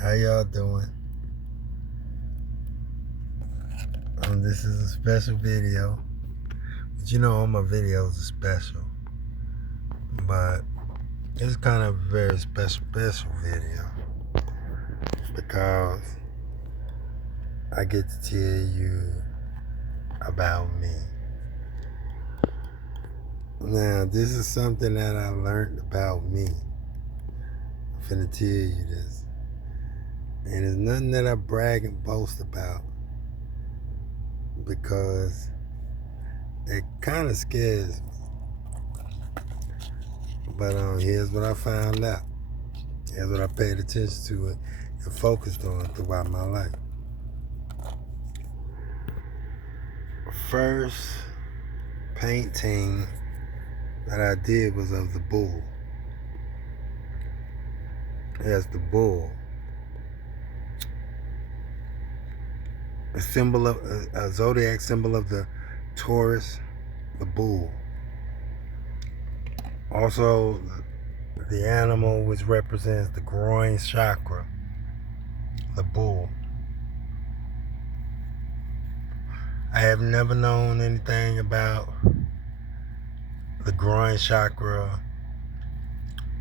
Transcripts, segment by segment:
How y'all doing? This is a special video. But you know all my videos are special. But it's kind of a very special video. Because I get to tell you about me. Now, this is something that I learned about me. I'm finna tell you this. And it's nothing that I brag and boast about. Because it kind of scares me. But here's what I found out. Here's what I paid attention to it and focused on throughout my life. First painting that I did was of the bull. Yes, the bull. A symbol of a zodiac symbol of the Taurus, the bull. Also, the animal which represents the groin chakra, the bull. I have never known anything about the groin chakra,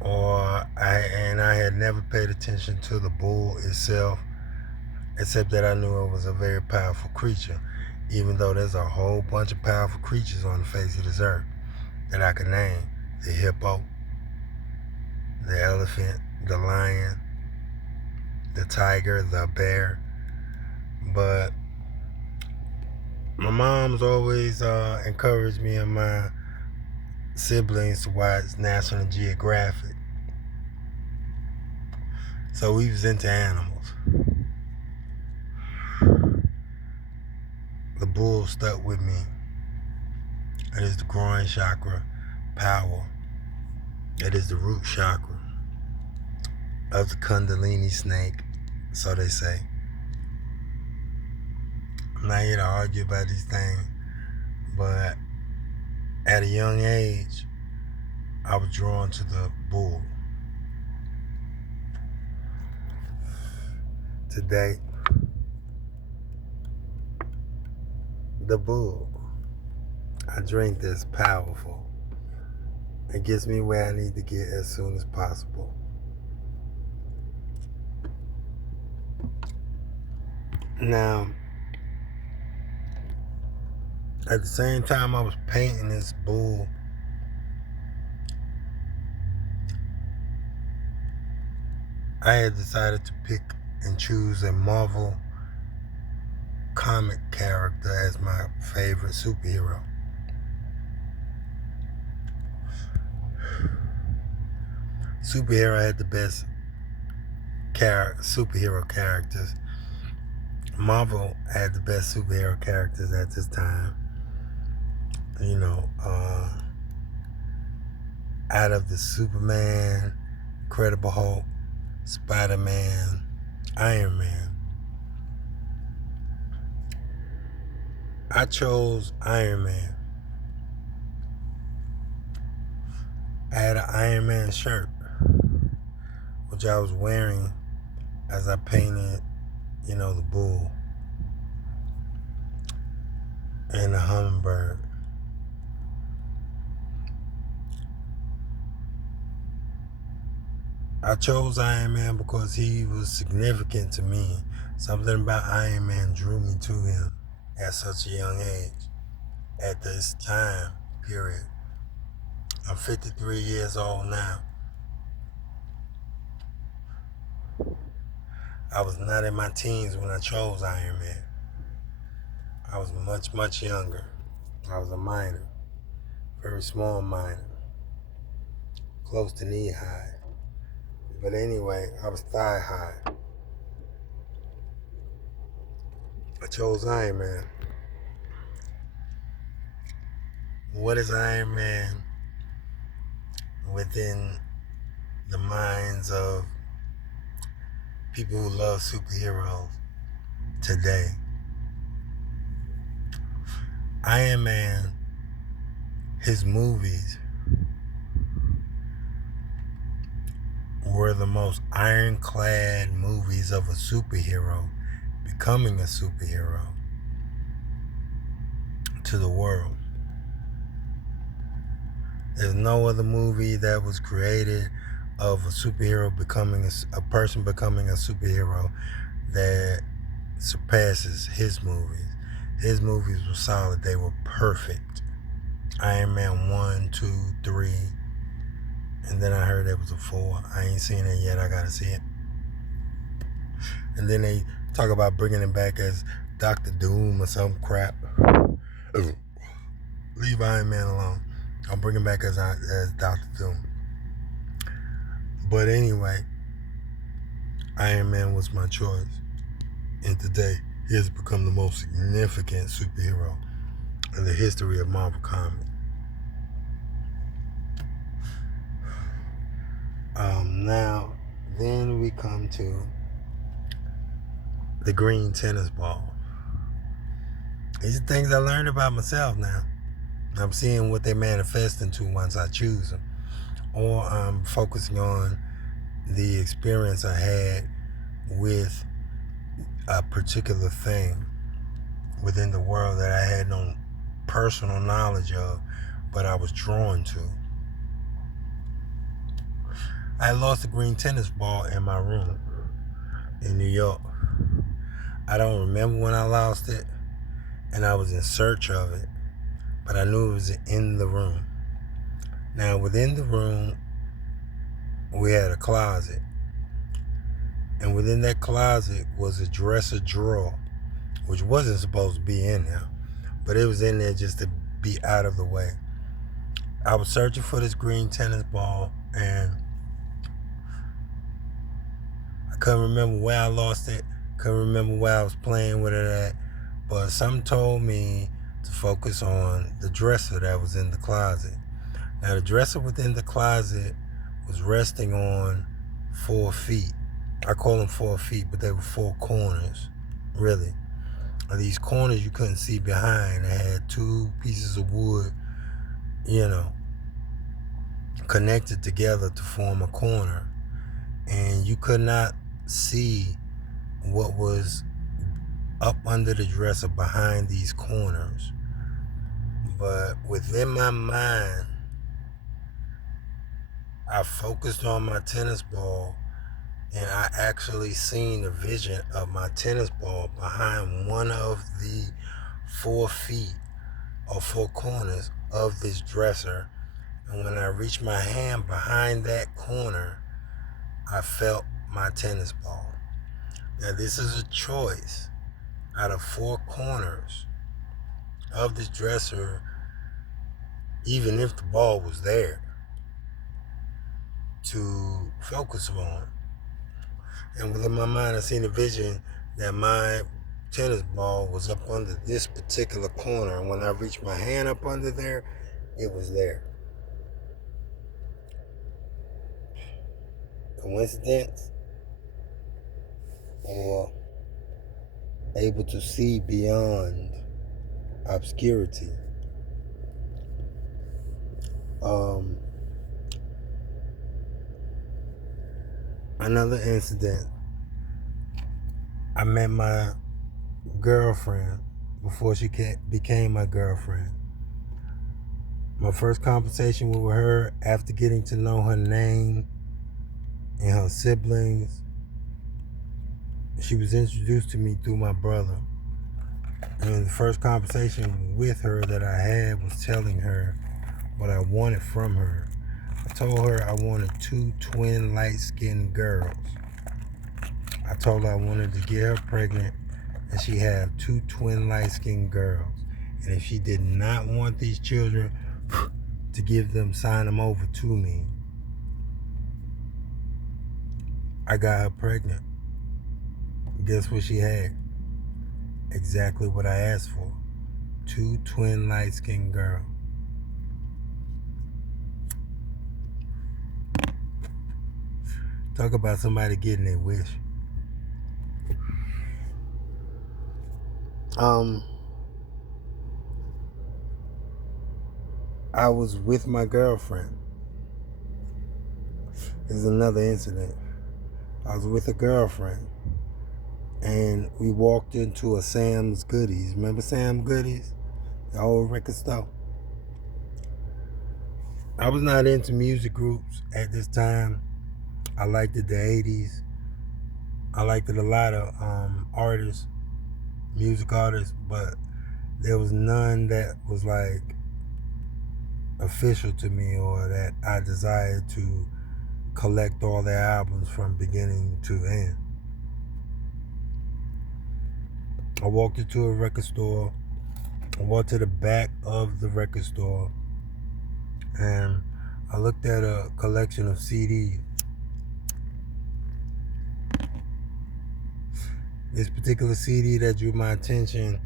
and I had never paid attention to the bull itself, except that I knew it was a very powerful creature, even though there's a whole bunch of powerful creatures on the face of this earth that I could name. The hippo, the elephant, the lion, the tiger, the bear. But my mom's always encouraged me and my siblings to watch National Geographic. So we was into animals. The bull stuck with me. It is the groin chakra power. It is the root chakra of the Kundalini snake, so they say. I'm not here to argue about these things, but at a young age, I was drawn to the bull. Today, the bull. I drink this powerful. It gets me where I need to get as soon as possible. Now, at the same time I was painting this bull, I had decided to pick and choose a Marvel comic character as my favorite superhero. Superhero had the best superhero characters. Marvel had the best superhero characters at this time. You know, out of the Superman, Incredible Hulk, Spider-Man, Iron Man. I chose Iron Man. I had an Iron Man shirt, which I was wearing as I painted, the bull and the hummingbird. I chose Iron Man because he was significant to me. Something about Iron Man drew me to him at such a young age, at this time period. I'm 53 years old now. I was not in my teens when I chose Iron Man. I was much, much younger. I was a minor, very small minor, close to knee high. But anyway, I was thigh high. I chose Iron Man. What is Iron Man within the minds of people who love superheroes today? Iron Man, his movies were the most ironclad movies of a superhero becoming a superhero to the world. There's no other movie that was created of a superhero becoming a person becoming a superhero that surpasses his movies. His movies were solid. They were perfect. Iron Man 1, 2, 3. And then I heard there was a 4. I ain't seen it yet. I gotta see it. And then they talk about bringing him back as Dr. Doom or some crap. Leave Iron Man alone. I'll bring him back as Dr. Doom. But anyway, Iron Man was my choice. And today, he has become the most significant superhero in the history of Marvel Comics. Now, then we come to the green tennis ball. These are things I learned about myself now. I'm seeing what they manifest into once I choose them. Or I'm focusing on the experience I had with a particular thing within the world that I had no personal knowledge of, but I was drawn to. I lost a green tennis ball in my room in New York. I don't remember when I lost it, and I was in search of it, but I knew it was in the room. Now, within the room, we had a closet, and within that closet was a dresser drawer, which wasn't supposed to be in there, but it was in there just to be out of the way. I was searching for this green tennis ball, and I couldn't remember where I lost it, couldn't remember where I was playing with it at, but something told me to focus on the dresser that was in the closet. Now, the dresser within the closet was resting on 4 feet. I call them 4 feet, but they were 4 corners, really. And these corners you couldn't see behind. They had 2 pieces of wood, connected together to form a corner. And you could not see what was up under the dresser behind these corners. But within my mind, I focused on my tennis ball, and I actually seen the vision of my tennis ball behind one of the 4 feet or 4 corners of this dresser. And when I reached my hand behind that corner, I felt my tennis ball. Now, this is a choice out of 4 corners of this dresser, even if the ball was there, to focus on. And within my mind, I seen a vision that my tennis ball was up under this particular corner. And when I reached my hand up under there, it was there. Coincidence? Or able to see beyond obscurity? Another incident. I met my girlfriend before she became my girlfriend. My first conversation with her, after getting to know her name and her siblings, she was introduced to me through my brother. And the first conversation with her that I had was telling her what I wanted from her. I told her I wanted 2 twin light-skinned girls. I told her I wanted to get her pregnant and she have 2 twin light-skinned girls. And if she did not want these children, to sign them over to me. I got her pregnant. Guess what she had? Exactly what I asked for. 2 twin light-skinned girls. Talk about somebody getting their wish. I was with my girlfriend. is another incident. I was with a girlfriend, and we walked into a Sam's Goodies. Remember Sam's Goodies? The old record store. I was not into music groups at this time. I liked it the 80s. I liked it a lot of artists, music artists, but there was none that was like official to me or that I desired to collect all their albums from beginning to end. I walked into a record store. I walked to the back of the record store, and I looked at a collection of CDs. This particular CD that drew my attention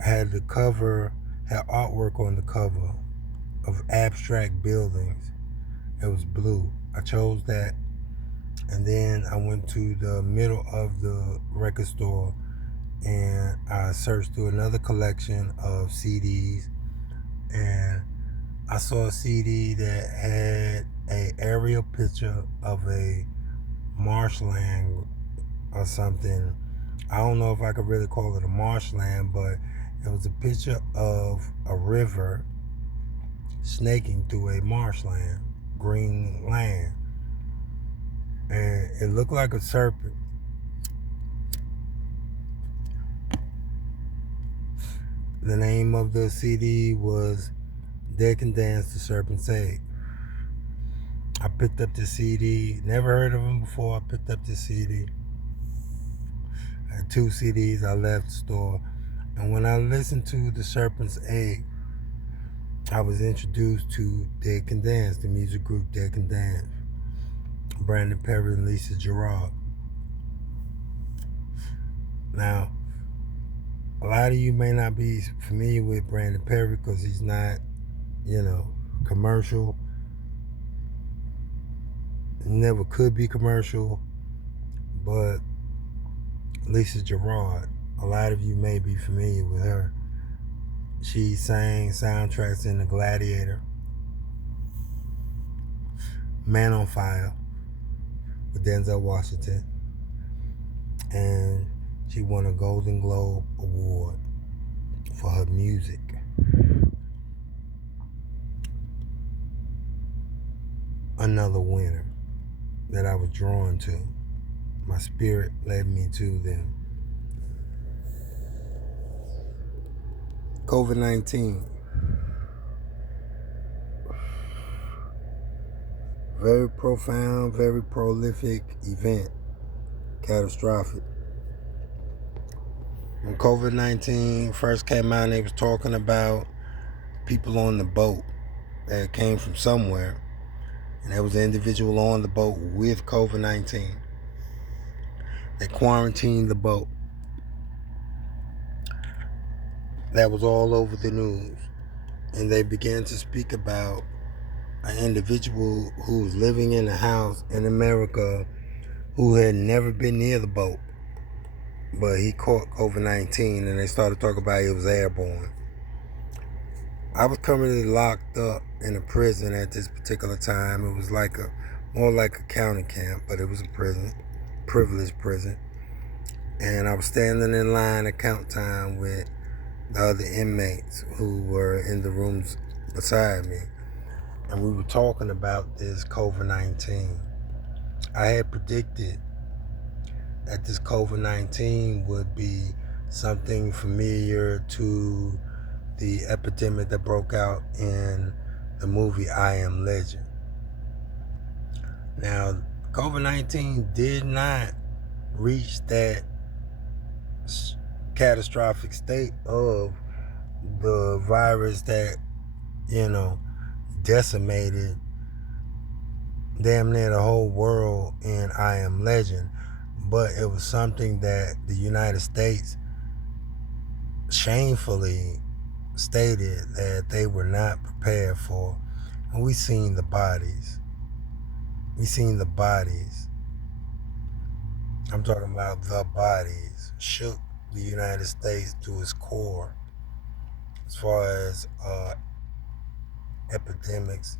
had the cover, had artwork on the cover of abstract buildings. It was blue. I chose that, and then I went to the middle of the record store and I searched through another collection of CDs, and I saw a CD that had an aerial picture of a marshland or something. I don't know if I could really call it a marshland, but it was a picture of a river snaking through a marshland, green land, and it looked like a serpent. The name of the CD was Dead Can Dance, the Serpent's Egg. I picked up the CD, never heard of him before. I picked up the CD. I had 2 CDs. I left the store, and when I listened to the Serpent's Egg, I was introduced to Dead Can Dance, the music group Dead Can Dance. Brandon Perry and Lisa Gerard. Now, a lot of you may not be familiar with Brandon Perry because he's not, commercial. Never could be commercial. But Lisa Gerard, a lot of you may be familiar with her. She sang soundtracks in The Gladiator, Man on Fire with Denzel Washington, and she won a Golden Globe Award for her music. Another winner that I was drawn to. My spirit led me to them. COVID-19. Very profound, very prolific event. Catastrophic. When COVID-19 first came out, they was talking about people on the boat that came from somewhere, and there was an individual on the boat with COVID-19. They quarantined the boat. That was all over the news, and they began to speak about an individual who was living in a house in America who had never been near the boat, but he caught COVID-19, and they started talking about it was airborne. I was currently locked up in a prison at this particular time. It was more like a county camp, but it was a prison, privileged prison. And I was standing in line at count time with the other inmates who were in the rooms beside me. And we were talking about this COVID-19. I had predicted that this COVID-19 would be something familiar to the epidemic that broke out in the movie I Am Legend. Now, COVID-19 did not reach that catastrophic state of the virus that, decimated damn near the whole world in I Am Legend. But it was something that the United States shamefully stated that they were not prepared for. And we seen the bodies. I'm talking about the bodies. Shook the United States to its core as far as epidemics,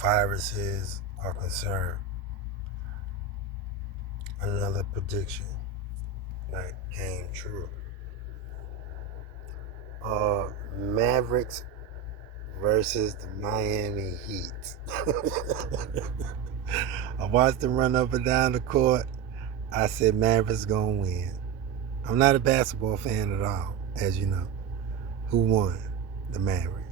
viruses, are concerned. Another prediction that came true. Mavericks versus the Miami Heat. I watched them run up and down the court. I said Mavericks gonna win. I'm not a basketball fan at all, as you know. Who won? The Mavericks.